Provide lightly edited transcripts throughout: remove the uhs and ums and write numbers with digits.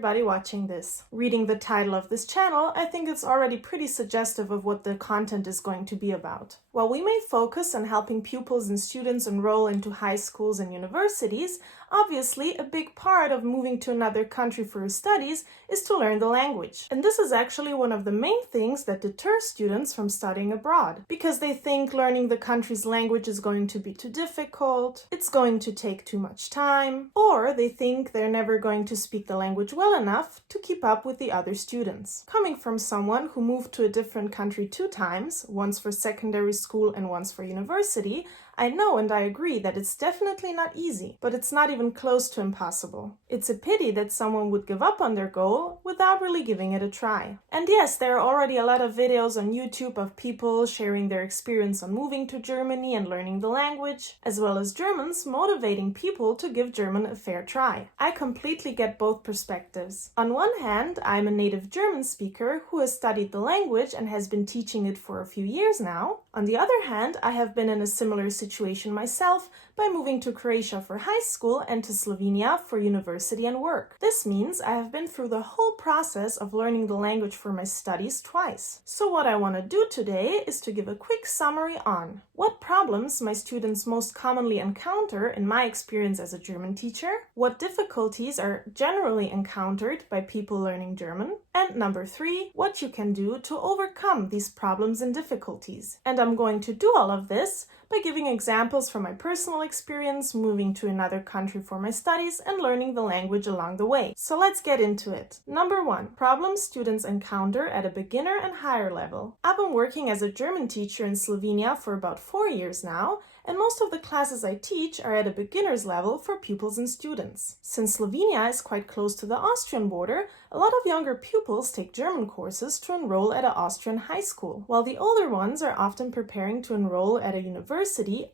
everybody watching this. Reading the title of this channel, I think it's already pretty suggestive of what the content is going to be about. While we may focus on helping pupils and students enroll into high schools and universities, obviously a big part of moving to another country for your studies is to learn the language. And this is actually one of the main things that deters students from studying abroad, because they think learning the country's language is going to be too difficult, it's going to take too much time, or they think they're never going to speak the language well enough to keep up with the other students. Coming from someone who moved to a different country 2 times, once for secondary school and once for university, I know and I agree that it's definitely not easy, but it's not even close to impossible. It's a pity that someone would give up on their goal without really giving it a try. And yes, there are already a lot of videos on YouTube of people sharing their experience on moving to Germany and learning the language, as well as Germans motivating people to give German a fair try. I completely get both perspectives. On one hand, I'm a native German speaker who has studied the language and has been teaching it for a few years now. On the other hand, I have been in a similar situation myself by moving to Croatia for high school and to Slovenia for university and work. This means I have been through the whole process of learning the language for my studies twice. So what I want to do today is to give a quick summary on what problems my students most commonly encounter in my experience as a German teacher, what difficulties are generally encountered by people learning German, and number 3, what you can do to overcome these problems and difficulties. And I'm going to do all of this by giving examples from my personal experience moving to another country for my studies and learning the language along the way. So let's get into it. Number 1, problems students encounter at a beginner and higher level. I've been working as a German teacher in Slovenia for about 4 years now, and most of the classes I teach are at a beginner's level for pupils and students. Since Slovenia is quite close to the Austrian border, a lot of younger pupils take German courses to enroll at an Austrian high school, while the older ones are often preparing to enroll at a university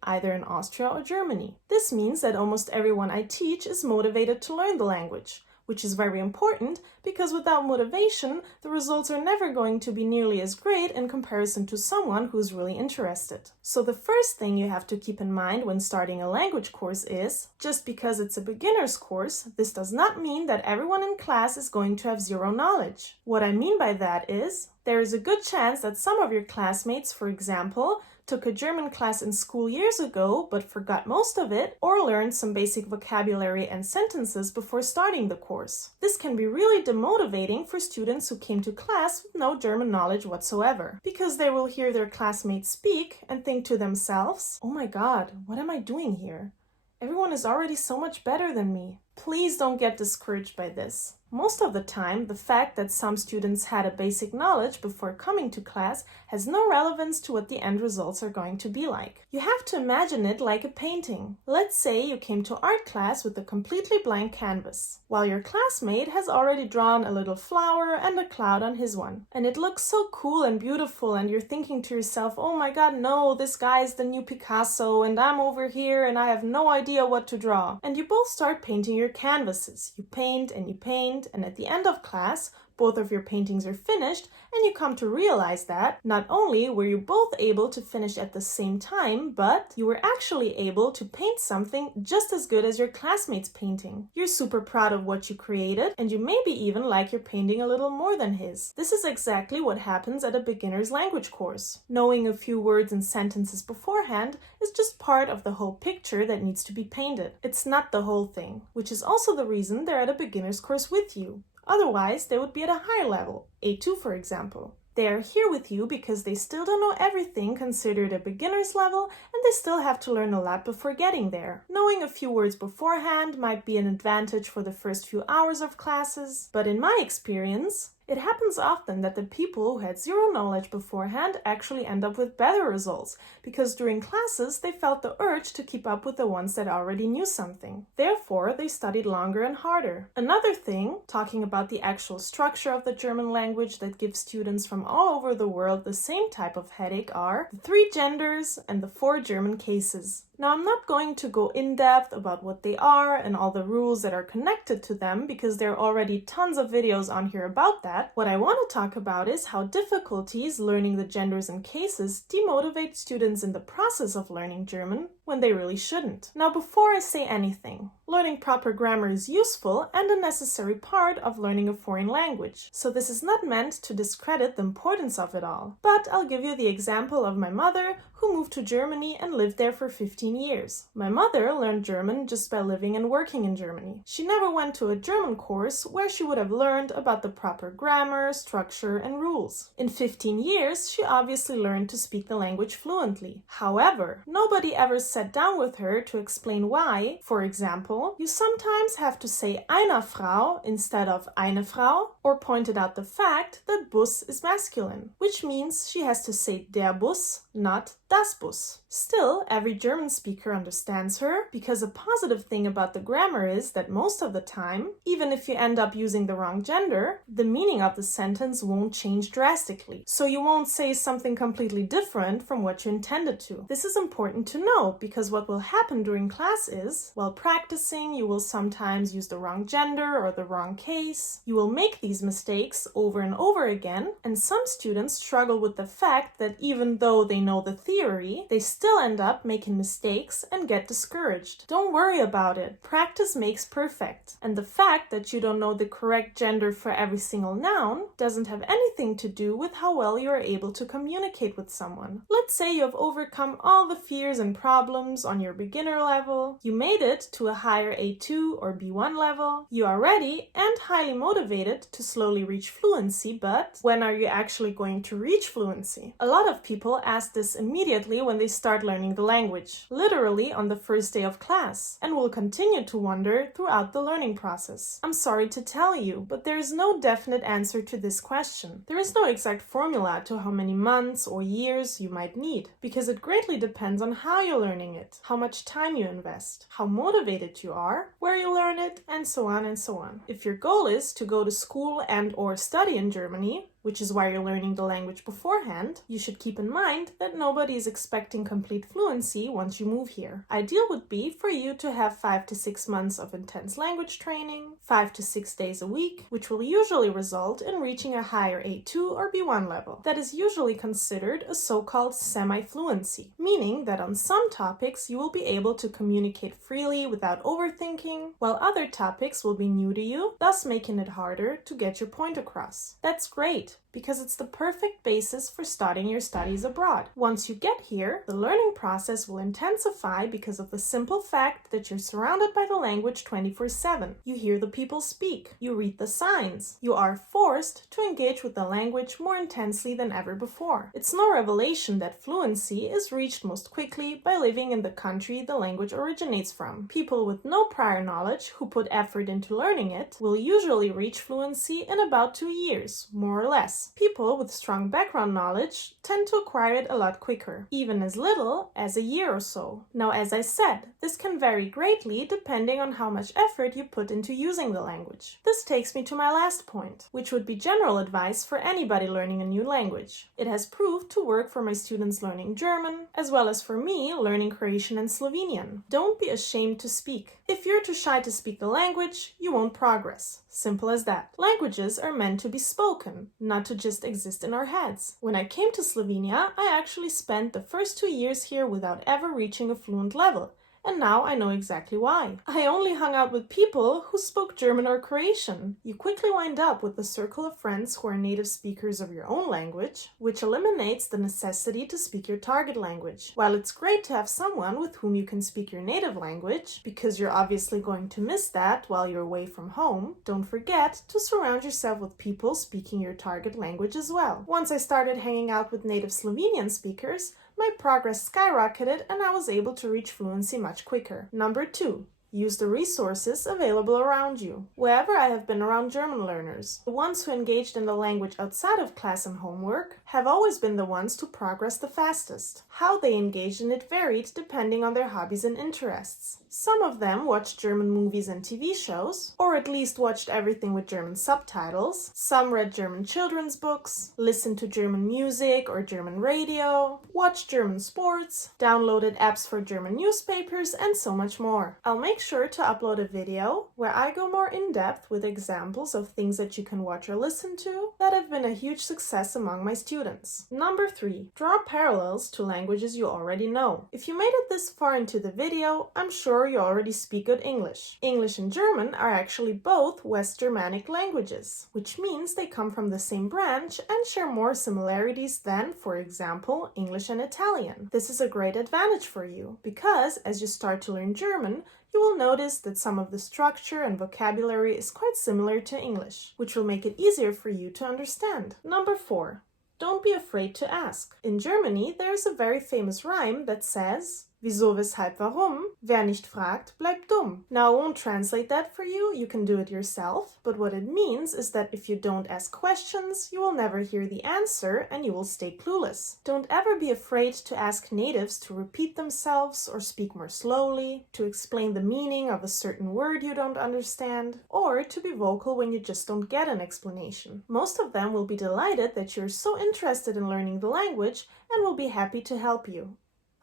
either in Austria or Germany. This means that almost everyone I teach is motivated to learn the language, which is very important because without motivation, the results are never going to be nearly as great in comparison to someone who's really interested. So the first thing you have to keep in mind when starting a language course is, just because it's a beginner's course, this does not mean that everyone in class is going to have zero knowledge. What I mean by that is, there is a good chance that some of your classmates, for example, took a German class in school years ago but forgot most of it, or learned some basic vocabulary and sentences before starting the course. This can be really demotivating for students who came to class with no German knowledge whatsoever, because they will hear their classmates speak and think to themselves, "Oh my God, what am I doing here? Everyone is already so much better than me." Please don't get discouraged by this. Most of the time, the fact that some students had a basic knowledge before coming to class has no relevance to what the end results are going to be like. You have to imagine it like a painting. Let's say you came to art class with a completely blank canvas, while your classmate has already drawn a little flower and a cloud on his one. And it looks so cool and beautiful, and you're thinking to yourself, "Oh my God, no, this guy is the new Picasso, and I'm over here and I have no idea what to draw." And you both start painting your canvases. You paint and you paint, and at the end of class, both of your paintings are finished, and you come to realize that not only were you both able to finish at the same time, but you were actually able to paint something just as good as your classmate's painting. You're super proud of what you created, and you maybe even like your painting a little more than his. This is exactly what happens at a beginner's language course. Knowing a few words and sentences beforehand is just part of the whole picture that needs to be painted. It's not the whole thing, which is also the reason they're at a beginner's course with you. Otherwise, they would be at a higher level, A2 for example. They are here with you because they still don't know everything considered a beginner's level, and they still have to learn a lot before getting there. Knowing a few words beforehand might be an advantage for the first few hours of classes, but in my experience, it happens often that the people who had zero knowledge beforehand actually end up with better results, because during classes they felt the urge to keep up with the ones that already knew something. Therefore, they studied longer and harder. Another thing, talking about the actual structure of the German language that gives students from all over the world the same type of headache, are the 3 genders and the 4 German cases. Now, I'm not going to go in depth about what they are and all the rules that are connected to them because there are already tons of videos on here about that. What I want to talk about is how difficulties learning the genders and cases demotivate students in the process of learning German when they really shouldn't. Now, before I say anything, learning proper grammar is useful and a necessary part of learning a foreign language. So this is not meant to discredit the importance of it all. But I'll give you the example of my mother, who moved to Germany and lived there for 15 years. My mother learned German just by living and working in Germany. She never went to a German course where she would have learned about the proper grammar, structure, and rules. In 15 years, she obviously learned to speak the language fluently. However, nobody ever sat down with her to explain why, for example, you sometimes have to say einer Frau instead of eine Frau, or pointed out the fact that Bus is masculine, which means she has to say der Bus, not das Bus. Still, every German speaker understands her, because a positive thing about the grammar is that most of the time, even if you end up using the wrong gender, the meaning of the sentence won't change drastically. So you won't say something completely different from what you intended to. This is important to know, because what will happen during class is, while practicing, you will sometimes use the wrong gender or the wrong case. You will make these mistakes over and over again, and some students struggle with the fact that even though they know the theory, they still end up making mistakes and get discouraged. Don't worry about it. Practice makes perfect. And the fact that you don't know the correct gender for every single noun doesn't have anything to do with how well you are able to communicate with someone. Let's say you have overcome all the fears and problems on your beginner level, you made it to a higher A2 or B1 level, you are ready and highly motivated to slowly reach fluency, but when are you actually going to reach fluency? A lot of people ask this immediately when they start learning the language, literally on the first day of class, and will continue to wonder throughout the learning process. I'm sorry to tell you, but there is no definite answer to this question. There is no exact formula to how many months or years you might need, because it greatly depends on how you're learning it, how much time you invest, how motivated you are, where you learn it, and so on and so on. If your goal is to go to school and/or study in Germany, which is why you're learning the language beforehand, you should keep in mind that nobody is expecting complete fluency once you move here. Ideal would be for you to have 5 to 6 months of intense language training, 5 to 6 days a week, which will usually result in reaching a higher A2 or B1 level. That is usually considered a so-called semi-fluency, meaning that on some topics you will be able to communicate freely without overthinking, while other topics will be new to you, thus making it harder to get your point across. That's great, because it's the perfect basis for starting your studies abroad. Once you get here, the learning process will intensify because of the simple fact that you're surrounded by the language 24/7. You hear the people speak, you read the signs, you are forced to engage with the language more intensely than ever before. It's no revelation that fluency is reached most quickly by living in the country the language originates from. People with no prior knowledge who put effort into learning it will usually reach fluency in about 2 years, more or less. People with strong background knowledge tend to acquire it a lot quicker, even as little as a year or so. Now, as I said, this can vary greatly depending on how much effort you put into using the language. This takes me to my last point, which would be general advice for anybody learning a new language. It has proved to work for my students learning German, as well as for me learning Croatian and Slovenian. Don't be ashamed to speak. If you're too shy to speak the language, you won't progress. Simple as that. Languages are meant to be spoken, not to just exist in our heads. When I came to Slovenia, I actually spent the first 2 years here without ever reaching a fluent level. And now I know exactly why. I only hung out with people who spoke German or Croatian. You quickly wind up with a circle of friends who are native speakers of your own language, which eliminates the necessity to speak your target language. While it's great to have someone with whom you can speak your native language, because you're obviously going to miss that while you're away from home, don't forget to surround yourself with people speaking your target language as well. Once I started hanging out with native Slovenian speakers, my progress skyrocketed and I was able to reach fluency much quicker. Number 2. Use the resources available around you. Wherever I have been around German learners, the ones who engaged in the language outside of class and homework have always been the ones to progress the fastest. How they engaged in it varied depending on their hobbies and interests. Some of them watched German movies and TV shows, or at least watched everything with German subtitles. Some read German children's books, listened to German music or German radio, watched German sports, downloaded apps for German newspapers, and so much more. I'll make sure to upload a video where I go more in depth with examples of things that you can watch or listen to that have been a huge success among my students. Number 3. Draw parallels to languages you already know. If you made it this far into the video, I'm sure you already speak good English. English and German are actually both West Germanic languages, which means they come from the same branch and share more similarities than, for example, English and Italian. This is a great advantage for you because as you start to learn German, you will notice that some of the structure and vocabulary is quite similar to English, which will make it easier for you to understand. Number 4. Don't be afraid to ask. In Germany, there is a very famous rhyme that says, Wieso, weshalb, warum? Wer nicht fragt, bleibt dumm. Now, I won't translate that for you, you can do it yourself, but what it means is that if you don't ask questions, you will never hear the answer and you will stay clueless. Don't ever be afraid to ask natives to repeat themselves or speak more slowly, to explain the meaning of a certain word you don't understand, or to be vocal when you just don't get an explanation. Most of them will be delighted that you're so interested in learning the language and will be happy to help you.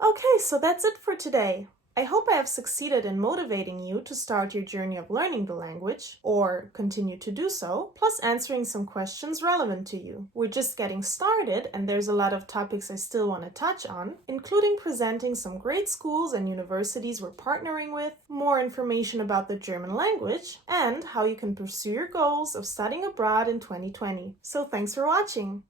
Okay, so that's it for today. I hope I have succeeded in motivating you to start your journey of learning the language, or continue to do so, plus answering some questions relevant to you. We're just getting started and there's a lot of topics I still want to touch on, including presenting some great schools and universities we're partnering with, more information about the German language, and how you can pursue your goals of studying abroad in 2020. So thanks for watching!